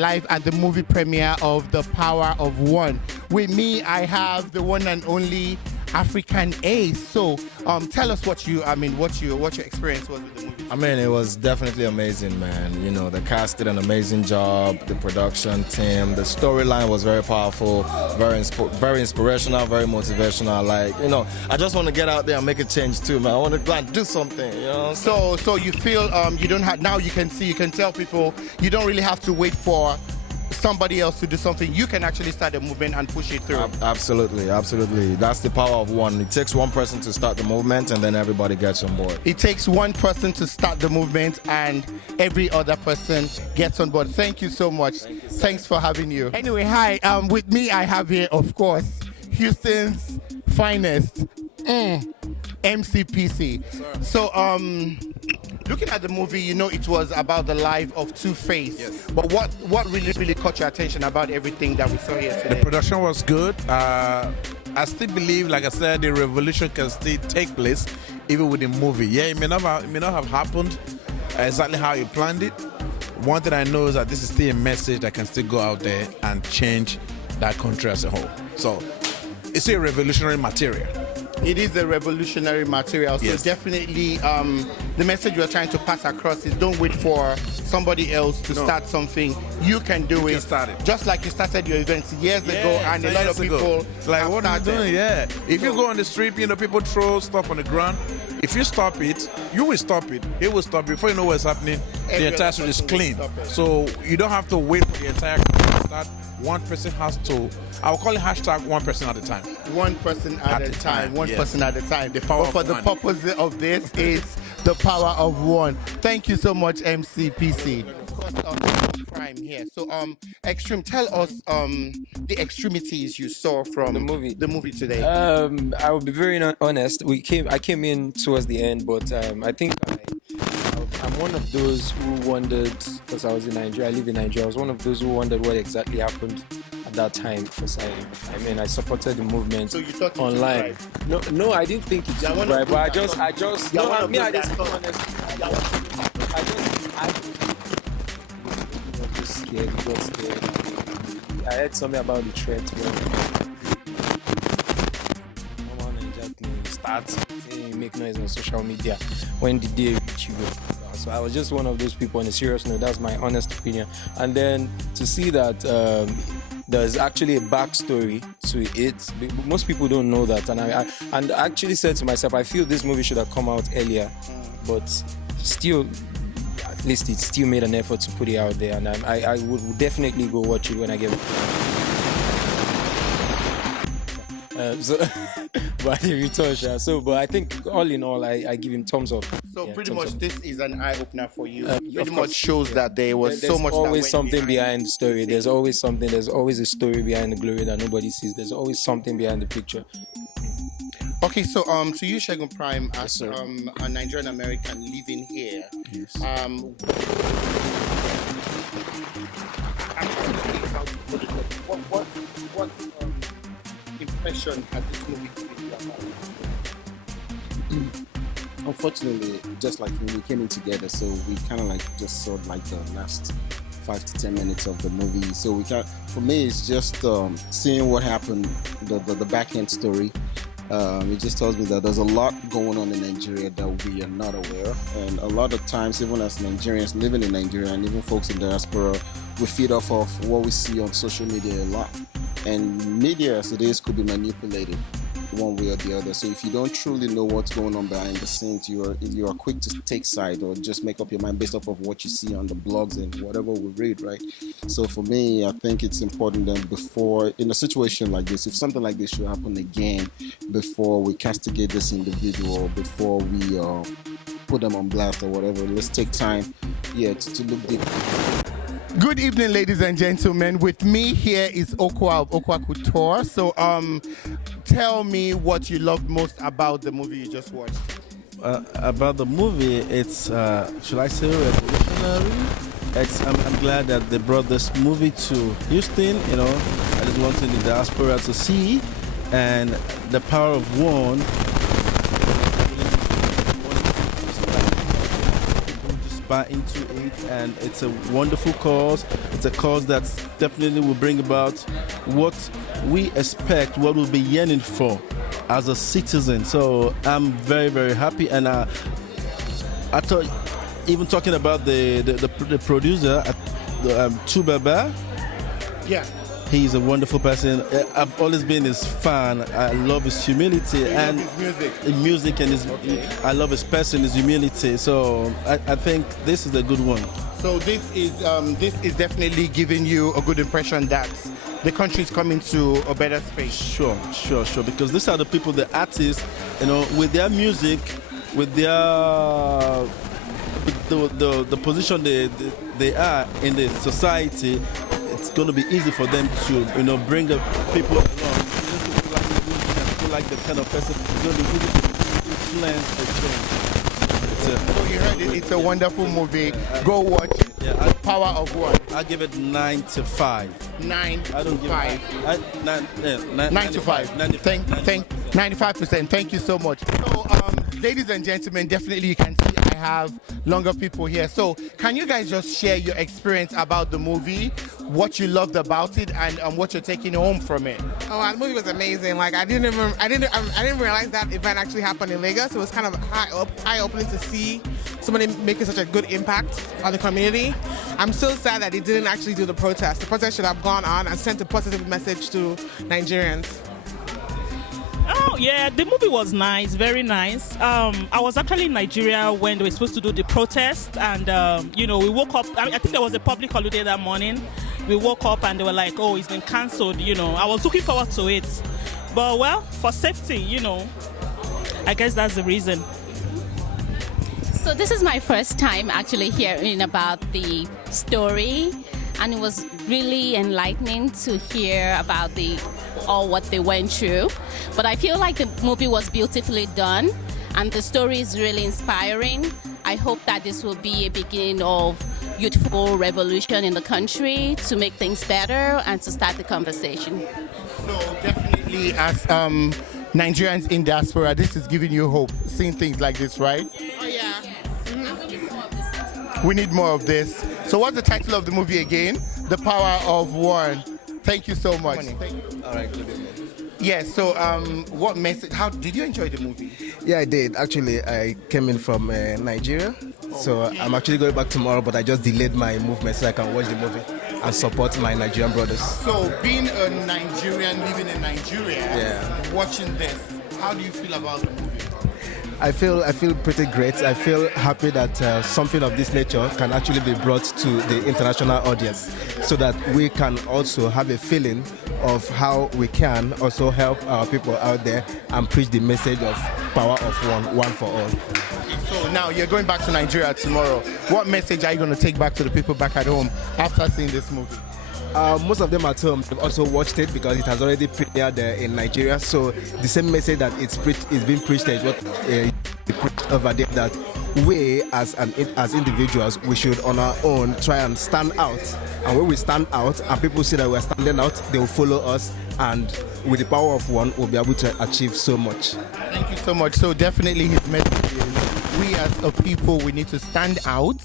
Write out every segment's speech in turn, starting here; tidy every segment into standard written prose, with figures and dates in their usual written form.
live at the movie premiere of The Power of One. With me, I have the one and only African Ace. So, tell us what your experience was with the movie. I mean, it was definitely amazing, man. You know, the cast did an amazing job, the production team, the storyline was very powerful, very inspirational, very motivational. Like, you know, I just want to get out there and make a change too, man. I want to go and do something, you know. So you feel you don't have, now you can tell people you don't really have to wait for somebody else to do something. You can actually start a movement and push it through. Absolutely, absolutely. That's the power of one. It takes one person to start the movement and then everybody gets on board. It takes one person to start the movement and every other person gets on board. Thank you so much. Thanks for having you. Anyway, hi. With me, I have here, of course, Houston's finest, MCPC. So, looking at the movie, you know it was about the life of Two-Face. Yes. But what really caught your attention about everything that we saw here today? The production was good. I still believe, like I said, the revolution can still take place even with the movie. Yeah, it may not have happened exactly how you planned it. One thing I know is that this is still a message that can still go out there and change that country as a whole. So it's a revolutionary material. It is a revolutionary material, so Yes. definitely the message we're trying to pass across is don't wait for somebody else to start something. You can do it. can start it. Just like you started your events years ago, and a lot of people It's like, have what are you started. doing? Yeah. If you go on the street, you know, people throw stuff on the ground. If you stop it, you will stop it. It will stop it. Before you know what's happening, Every the entire other street is person will clean. stop it. So you don't have to wait for the entire country to start. One person has to, I will call it hashtag one person at a time. One person at a time. One yes. person at a time. The power But for of the one. purpose of this, it's the power of one. Thank you so much, MCPC. Of course, Prime here. So, Extreme, tell us the extremities you saw from The movie. The movie today. I will be very honest. I came in towards the end, but I think I'm one of those who wondered, because I was in Nigeria, I live in Nigeria. I was one of those who wondered what exactly happened at that time, because I supported the movement So you thought it was online. right? No, I didn't think it's You're one of right, but those I that just, You're no, one I of mean, those I just that speak thought- honestly. I just scared, got scared. I heard something about the threat start saying make noise on social media when the day reach you. So I was just one of those people. On a serious note, that's my honest opinion. And then to see that there's actually a backstory to it. Most people don't know that, and I actually said to myself, I feel this movie should have come out earlier, but still, at least it still made an effort to put it out there, and I would definitely go watch it when I get by the return. But I think all in all, I give him thumbs up. So Yeah, pretty thumbs much up. this is an eye-opener for you. Of Pretty course. much shows that there was There's so much that always went something behind the story. There's always something. There's always a story behind the glory that nobody sees. There's always something behind the picture. Okay, so to you, Segun Prime, as sir. a Nigerian American living here, Yes. What impression has this movie given you about? Unfortunately, just like when we came in together, so we kind of like just saw like the last 5 to 10 minutes of the movie. So we can, for me, it's just seeing what happened, the back end story. It just tells me that there's a lot going on in Nigeria that we are not aware of. And a lot of times, even as Nigerians living in Nigeria and even folks in diaspora, we feed off of what we see on social media a lot. And media as it is could be manipulated one way or the other. So if you don't truly know what's going on behind the scenes, you are quick to take side or just make up your mind based off of what you see on the blogs and whatever we read, right? So for me, I think it's important that before, in a situation like this, if something like this should happen again, before we castigate this individual, before we put them on blast or whatever, let's take time, to look deep. Good evening, ladies and gentlemen. With me here is Okwa of Okwa Couture. So, tell me what you loved most about the movie you just watched. About the movie, it's should I say revolutionary? I'm glad that they brought this movie to Houston. You know, I just wanted the diaspora to see, and the power of one. People just inspired into it, and it's a wonderful cause. It's a cause that definitely will bring about what we expect, what we'll be yearning for as a citizen. So I'm very, very happy, and I thought, even talking about the producer, Tubaba. Yeah. He's a wonderful person. I've always been his fan. I love his humility and his music. And I love his person, his humility. So I think this is a good one. So this is definitely giving you a good impression that the country is coming to a better space. Sure. Because these are the people, the artists, with their music, with their the position they are in the society. It's going to be easy for them to, bring up people along. People like the kind of person who's going to be easy to influence a change. So you heard it. It's a wonderful movie. Go watch it. Yeah, Power of One. I give it 9 to 5. 9 I don't to give 5. 9 to 5. 95%. Thank you so much. So, ladies and gentlemen, definitely you can see I have longer people here. So, can you guys just share your experience about the movie, what you loved about it, and what you're taking home from it? Oh, the movie was amazing. Like I didn't realize that event actually happened in Lagos. It was kind of eye-opening to see somebody making such a good impact on the community. I'm so sad that they didn't actually do the protest. The protest should have gone on and sent a positive message to Nigerians. Oh yeah, the movie was nice, very nice. I was actually in Nigeria when they were supposed to do the protest, and we woke up. I think there was a public holiday that morning. We woke up and they were like, "Oh, it's been cancelled." I was looking forward to it, but well, for safety, I guess that's the reason. So this is my first time actually hearing about the story, and it was really enlightening to hear about all what they went through. But I feel like the movie was beautifully done, and the story is really inspiring. I hope that this will be a beginning of youthful revolution in the country to make things better and to start the conversation. So definitely, as Nigerians in diaspora, this is giving you hope, seeing things like this, right? Oh yeah. We need more of this. So what's the title of the movie again? The Power of One. Thank you so much. All right, good evening. Yeah, so what message, how did you enjoy the movie? Yeah, I did. Actually, I came in from Nigeria. So I'm actually going back tomorrow, but I just delayed my movement so I can watch the movie and support my Nigerian brothers. So being a Nigerian living in Nigeria, watching this, how do you feel about the movie? I feel pretty great. I feel happy that something of this nature can actually be brought to the international audience, so that we can also have a feeling of how we can also help our people out there and preach the message of power of one for all. So now you're going back to Nigeria tomorrow. What message are you going to take back to the people back at home after seeing this movie? Most of them at home have also watched it because it has already premiered in Nigeria. So the same message that it's being preached is what preached over there, that we as individuals, we should on our own try and stand out. And when we stand out and people see that we're standing out, they will follow us, and with the power of one, we'll be able to achieve so much. Thank you so much. So definitely his message is, we as a people, we need to stand out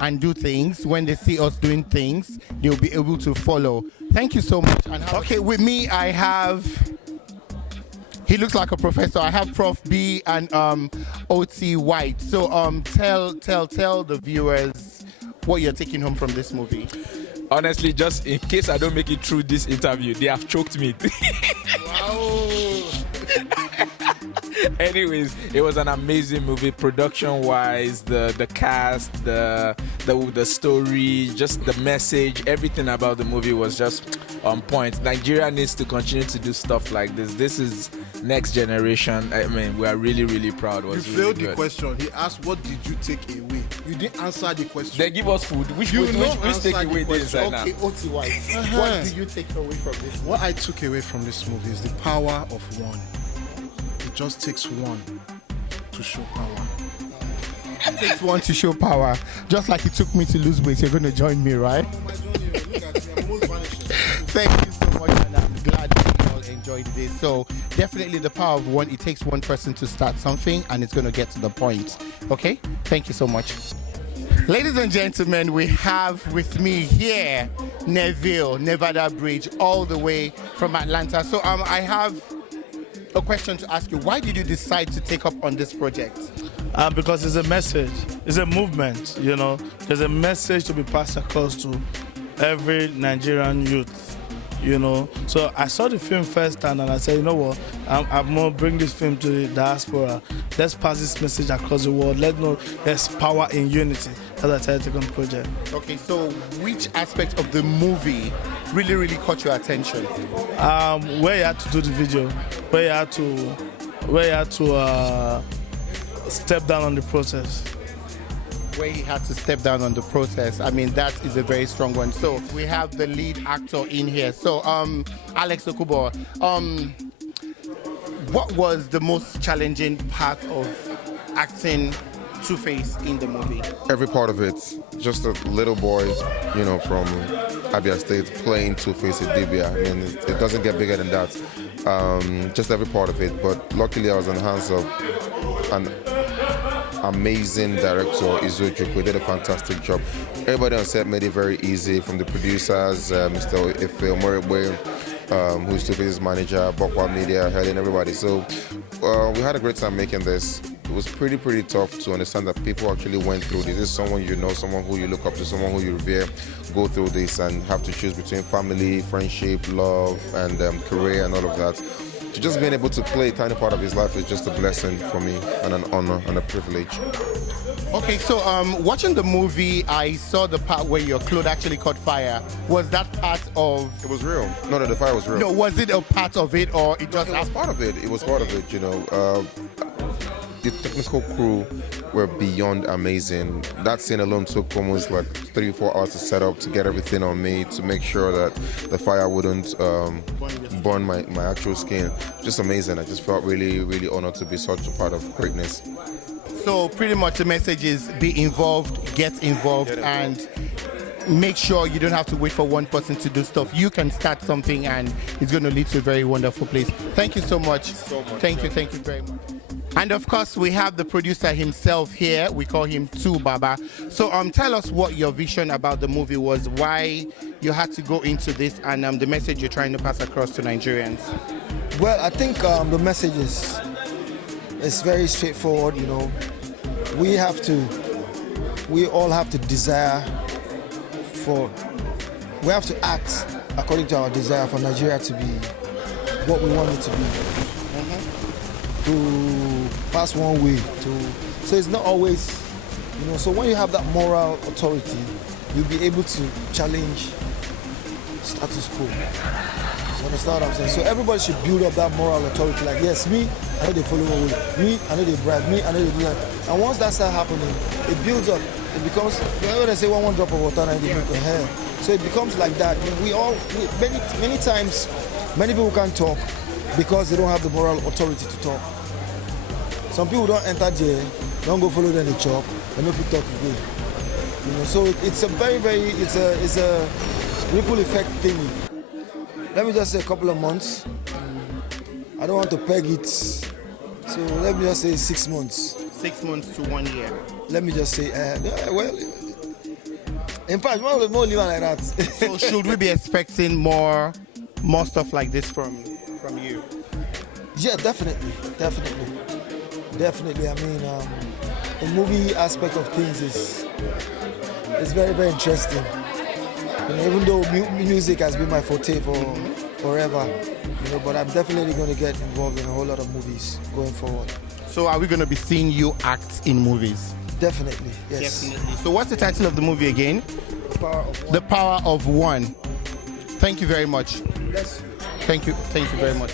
and do things. When they see us doing things, they'll be able to follow. Thank you so much. Okay, with me I have, he looks like a professor. I have Prof B and OT White. So tell the viewers what you're taking home from this movie. Honestly, just in case I don't make it through this interview, they have choked me. Wow. Anyways, it was an amazing movie, production-wise, the cast, the story, just the message, everything about the movie was just on point. Nigeria needs to continue to do stuff like this. This is next generation. I mean, we are really, really proud. You failed the question. He asked, "What did you take away?" You didn't answer the question. They give us food. Which take away this right now? Okay, OT White. What do you take away from this movie? What I took away from this movie is the power of one. It just takes one to show power. It takes one to show power. Just like it took me to lose weight, you're going to join me, right? Thank you so much, and I'm glad you all enjoyed this. So definitely the power of one. It takes one person to start something, and it's going to get to the point. Okay? Thank you so much. Ladies and gentlemen, we have with me here Neville, Nevada Bridge, all the way from Atlanta. So I have a question to ask you. Why did you decide to take up on this project? Because it's a message. It's a movement, you know. There's a message to be passed across to every Nigerian youth, you know. So I saw the film first and I said, you know what, I'm going to bring this film to the diaspora. Let's pass this message across the world. Let's know there's power in unity. As I started to take on the project. Okay, so which aspect of the movie really caught your attention? Where you had to do the video, where you had to step down on the process. Where he had to step down on the process. I mean, that is a very strong one. So we have the lead actor in here. So Alex Okubo, what was the most challenging part of acting Two-Face in the movie? Every part of it. Just a little boy, you know, from Abia State playing Two-Face at Dibia. I mean, it doesn't get bigger than that. Just every part of it. But luckily I was in the hands of an amazing director, Izuchukwu. He did a fantastic job. Everybody on set made it very easy, from the producers, Mr. Ife Omorigwe, who's Two-Face's manager, Bokwa Media, Helen, everybody. So we had a great time making this. It was pretty tough to understand that people actually went through this. This is someone you know, someone who you look up to, someone who you revere, go through this and have to choose between family, friendship, love, and career and all of that. So just being able to play a tiny part of his life is just a blessing for me and an honor and a privilege. Okay, so watching the movie, I saw the part where your clothes actually caught fire. Was that part of... It was real. No, the fire was real. No, was it a part of it or it just... It was part of it. It was part of it, you know. The technical crew were beyond amazing. That scene alone took almost like 3-4 hours to set up, to get everything on me, to make sure that the fire wouldn't burn my actual skin. Just amazing. I just felt really honored to be such a part of greatness. So pretty much the message is be involved, get involved, and make sure you don't have to wait for one person to do stuff. You can start something and it's going to lead to a very wonderful place. Thank you so much. Thank you very much. And of course, we have the producer himself here. We call him Tu Baba. So tell us what your vision about the movie was, why you had to go into this, and the message you're trying to pass across to Nigerians. Well, I think the message is very straightforward, you know. We all have to desire we have to act according to our desire for Nigeria to be what we want it to be. To pass one way, so it's not always, you know, so when you have that moral authority, you'll be able to challenge status quo. You understand what I'm saying? So everybody should build up that moral authority, like, yes, me, I know they follow my way, me, I know they bribe, me, I know they do that. And once that starts happening, it builds up, it becomes, you know, they say one drop of water and they make a hair. So it becomes like that. Many times, many people can't talk because they don't have the moral authority to talk. Some people don't enter jail, don't go follow them in the chop, and if you talk again. You know, so it's a it's a ripple effect thing. Let me just say a couple of months. I don't want to peg it, so let me just say 6 months. 6 months to 1 year. Let me just say, well, in fact, more living like that. So should we be expecting more stuff like this from you? Yeah, definitely. I mean, the movie aspect of things is very interesting. You know, even though music has been my forte for forever, you know, but I'm definitely going to get involved in a whole lot of movies going forward. So are we going to be seeing you act in movies? Definitely, yes. Definitely. So what's the title of the movie again? The Power of One. Thank you very much. Yes. Thank you very much.